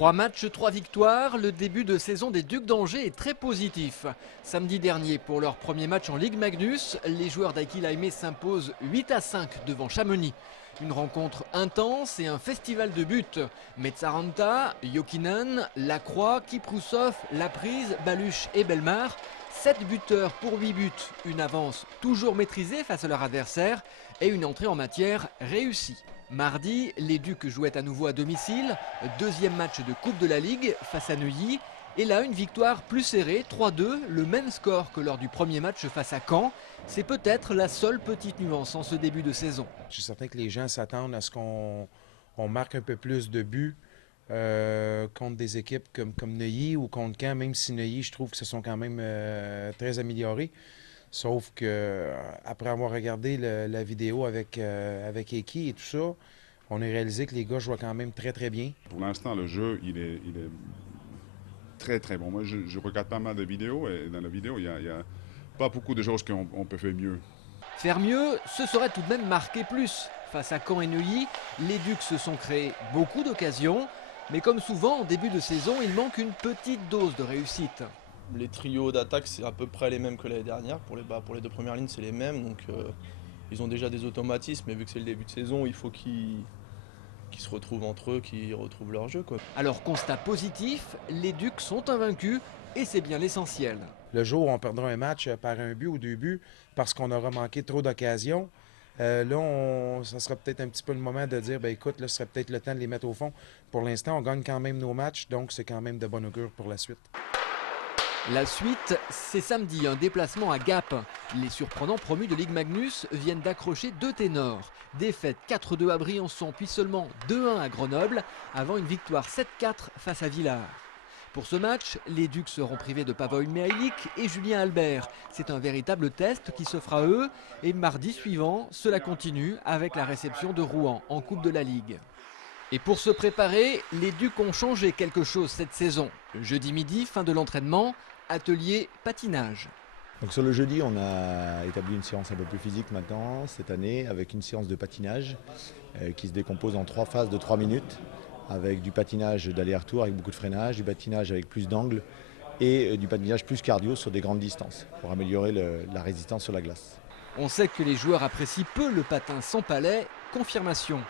3 matchs, 3 victoires, le début de saison des Ducs d'Angers est très positif. Samedi dernier, pour leur premier match en Ligue Magnus, les joueurs d'Aquila Aimé s'imposent 8-5 devant Chamonix. Une rencontre intense et un festival de buts. Metsaranta, Jokinen, Lacroix, Kiproussov, Laprise, Baluch et Belmar. 7 buteurs pour 8 buts, une avance toujours maîtrisée face à leur adversaire et une entrée en matière réussie. Mardi, les Ducs jouaient à nouveau à domicile, deuxième match de Coupe de la Ligue face à Neuilly. Et là, une victoire plus serrée, 3-2, le même score que lors du premier match face à Caen. C'est peut-être la seule petite nuance en ce début de saison. Je suis certain que les gens s'attendent à ce qu'on marque un peu plus de buts contre des équipes comme Neuilly ou contre Caen, même si Neuilly, je trouve que se sont quand même très améliorés. Sauf que après avoir regardé la vidéo avec Eki et tout ça, on a réalisé que les gars jouaient quand même très très bien. Pour l'instant, le jeu, il est très très bon. Moi, je regarde pas mal de vidéos et dans la vidéo, il y a pas beaucoup de choses qu'on peut faire mieux. Faire mieux, ce serait tout de même marquer plus. Face à Caen et Neuilly, les Ducs se sont créés beaucoup d'occasions. Mais comme souvent, en début de saison, il manque une petite dose de réussite. Les trios d'attaque, c'est à peu près les mêmes que l'année dernière. Pour les deux premières lignes, c'est les mêmes. Donc ils ont déjà des automatismes. Mais vu que c'est le début de saison, il faut qu'ils se retrouvent entre eux, qu'ils retrouvent leur jeu, quoi. Alors, constat positif, les Ducs sont invaincus et c'est bien l'essentiel. Le jour où on perdra un match par un but ou 2 buts parce qu'on aura manqué trop d'occasions, là, ça sera peut-être un petit peu le moment de dire, ben écoute, là, ce serait peut-être le temps de les mettre au fond. Pour l'instant, on gagne quand même nos matchs, donc c'est quand même de bon augure pour la suite. La suite, c'est samedi, un déplacement à Gap. Les surprenants promus de Ligue Magnus viennent d'accrocher 2 ténors. Défaite 4-2 à Briançon, puis seulement 2-1 à Grenoble, avant une victoire 7-4 face à Villars. Pour ce match, les Ducs seront privés de Pavoy Mihailik et Julien Albert. C'est un véritable test qui se fera eux. Et mardi suivant, cela continue avec la réception de Rouen en Coupe de la Ligue. Et pour se préparer, les Ducs ont changé quelque chose cette saison. Jeudi midi, fin de l'entraînement, atelier patinage. Donc sur le jeudi, on a établi une séance un peu plus physique maintenant, cette année, avec une séance de patinage qui se décompose en 3 phases de 3 minutes, avec du patinage d'aller-retour avec beaucoup de freinage, du patinage avec plus d'angle et du patinage plus cardio sur des grandes distances, pour améliorer la résistance sur la glace. On sait que les joueurs apprécient peu le patin sans palais, confirmation.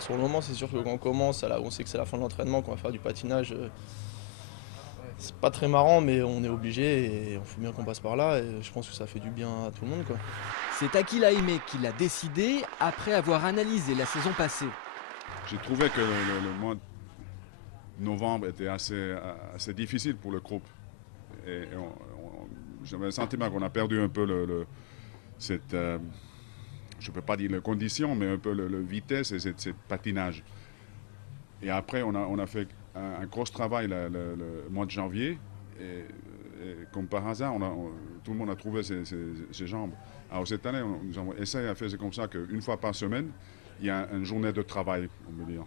Sur le moment, c'est sûr que quand on commence, on sait que c'est la fin de l'entraînement, qu'on va faire du patinage. C'est pas très marrant, mais on est obligé et il faut bien qu'on passe par là. Et je pense que ça fait du bien à tout le monde, quoi. C'est Aquila Aimé qui l'a décidé après avoir analysé la saison passée. J'ai trouvé que le mois de novembre était assez difficile pour le groupe. Et j'avais le sentiment qu'on a perdu un peu cette, je ne peux pas dire la condition, mais un peu la vitesse et cette patinage. Et après, on a fait un gros travail le mois de janvier. Et comme par hasard, tout le monde a trouvé ses jambes. Alors cette année, nous avons essayé à faire comme ça qu'une fois par semaine, il y a une journée de travail, on peut dire.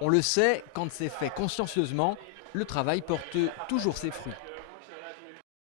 On le sait, quand c'est fait consciencieusement, le travail porte toujours ses fruits.